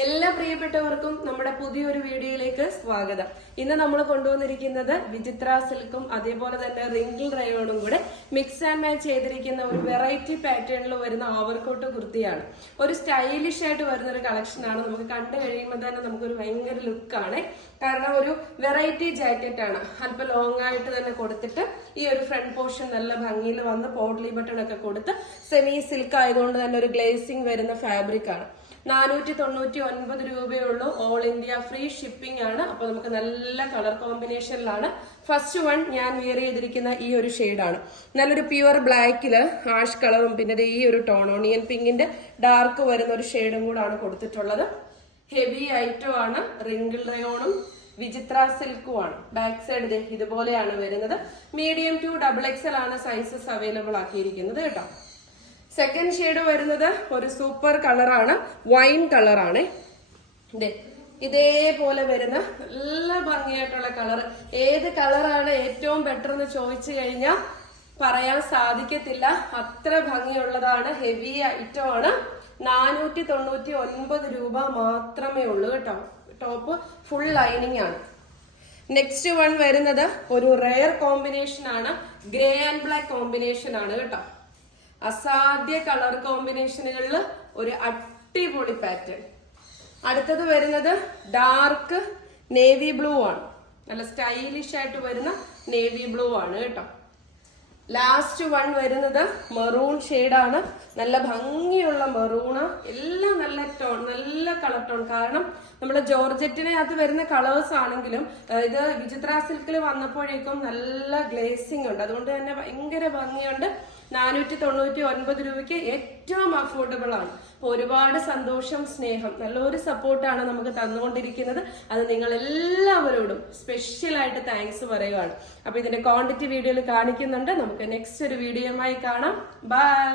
എല്ലാ പ്രിയപ്പെട്ടവർക്കും നമ്മുടെ പുതിയൊരു വീഡിയോയിലേക്ക് സ്വാഗതം. ഇന്ന് നമ്മൾ കൊണ്ടുവന്നിരിക്കുന്നത് വിചിത്ര സിൽക്കും അതേപോലെ തന്നെ റിങ്കിൾ റയോണും കൂടെ മിക്സ് ആൻഡ് മാച്ച് ചെയ്തിരിക്കുന്ന ഒരു വെറൈറ്റി പാറ്റേണിൽ വരുന്ന ഓവർകോട്ട് കുർത്തിയാണ്. ഒരു സ്റ്റൈലിഷ് ആയിട്ട് വരുന്ന ഒരു കളക്ഷൻ ആണ്. നമുക്ക് കണ്ടു കഴിയുമ്പോൾ തന്നെ നമുക്കൊരു ഭയങ്കര ലുക്കാണ്. കാരണം ഒരു വെറൈറ്റി ജാക്കറ്റ് ആണ്. അല്പം ലോങ് ആയിട്ട് തന്നെ കൊടുത്തിട്ട് ഈ ഒരു ഫ്രണ്ട് പോർഷൻ നല്ല ഭംഗിയിൽ വന്ന് പോട്ട്ലി ബട്ടൺ ഒക്കെ കൊടുത്ത് സെമി സിൽക്ക് ആയതുകൊണ്ട് തന്നെ ഒരു ഗ്ലേസിംഗ് വരുന്ന ഫാബ്രിക് ആണ്. 499 രൂപയുള്ളൂ. ഓൾ ഇന്ത്യ ഫ്രീ ഷിപ്പിംഗ് ആണ്. അപ്പൊ നമുക്ക് നല്ല കളർ കോമ്പിനേഷനിലാണ്. ഫസ്റ്റ് വൺ ഞാൻ വിയർ ചെയ്തിരിക്കുന്ന ഈ ഒരു ഷെയ്ഡാണ്. നല്ലൊരു പ്യുവർ ബ്ലാക്കില് ആഷ് കളറും പിന്നെ ഈ ഒരു ടോൺ ഓണിയൻ പിങ്കിന്റെ ഡാർക്ക് വരുന്ന ഒരു ഷെയ്ഡും കൂടാണ് കൊടുത്തിട്ടുള്ളത്. ഹെവി ഐറ്റം ആണ്. റിങ്കിൾ റയോണും വിചിത്ര സിൽക്കും ആണ്. ബാക്ക് സൈഡ് ഇതുപോലെയാണ് വരുന്നത്. മീഡിയം ടു XXL ആണ് സൈസസ് അവൈലബിൾ ആക്കിയിരിക്കുന്നത് കേട്ടോ. സെക്കൻഡ് ഷെയ്ഡ് വരുന്നത് ഒരു സൂപ്പർ കളറാണ്. വൈൻ കളറാണ്. ഇതേപോലെ വരുന്ന നല്ല ഭംഗിയായിട്ടുള്ള കളർ. ഏത് കളറാണ് ഏറ്റവും ബെറ്റർ എന്ന് ചോദിച്ചു കഴിഞ്ഞാൽ പറയാൻ സാധിക്കത്തില്ല. അത്ര ഭംഗിയുള്ളതാണ്. ഹെവി ഐറ്റം ആണ്. 499 രൂപ മാത്രമേ ഉള്ളൂ കേട്ടോ. ടോപ്പ് ഫുൾ ലൈനിങ് ആണ്. നെക്സ്റ്റ് വൺ വരുന്നത് ഒരു റെയർ കോമ്പിനേഷൻ ആണ്. ഗ്രേ ആൻഡ് ബ്ലാക്ക് കോമ്പിനേഷൻ ആണ് കേട്ടോ. അസാധ്യ കളർ കോമ്പിനേഷനുകളിൽ ഒരു അടിപൊളി പാറ്റേൺ. അടുത്തത് വരുന്നത് ഡാർക്ക് നേവി ബ്ലൂ ആണ്. നല്ല സ്റ്റൈലിഷ് ആയിട്ട് വരുന്ന നേവി ബ്ലൂ ആണ് കേട്ടോ. ലാസ്റ്റ് വൺ വരുന്നത് മെറൂൺ ഷെയ്ഡാണ്. നല്ല ഭംഗിയുള്ള മെറൂണ്. എല്ലാം നല്ല ടോൺ, നല്ല കളർ ടോൺ. കാരണം നമ്മുടെ ജോർജറ്റിനകത്ത് വരുന്ന കളേഴ്സ് ആണെങ്കിലും ഇത് വിചിത്ര സിൽക്കിൽ വന്നപ്പോഴേക്കും നല്ല ഗ്ലേസിംഗ് ഉണ്ട്. അതുകൊണ്ട് തന്നെ ഭയങ്കര ഭംഗിയുണ്ട്. 499 രൂപയ്ക്ക് ഏറ്റവും അഫോർഡബിൾ ആണ്. അപ്പൊ ഒരുപാട് സന്തോഷം, സ്നേഹം, നല്ലൊരു സപ്പോർട്ടാണ് നമുക്ക് തന്നുകൊണ്ടിരിക്കുന്നത്. അത് നിങ്ങൾ എല്ലാവരോടും സ്പെഷ്യലായിട്ട് താങ്ക്സ് പറയുകയാണ്. അപ്പൊ ഇതിന്റെ ക്വാണ്ടിറ്റി വീഡിയോയിൽ കാണിക്കുന്നുണ്ട്. നമുക്ക് നെക്സ്റ്റ് ഒരു വീഡിയോയുമായി കാണാം. ബൈ.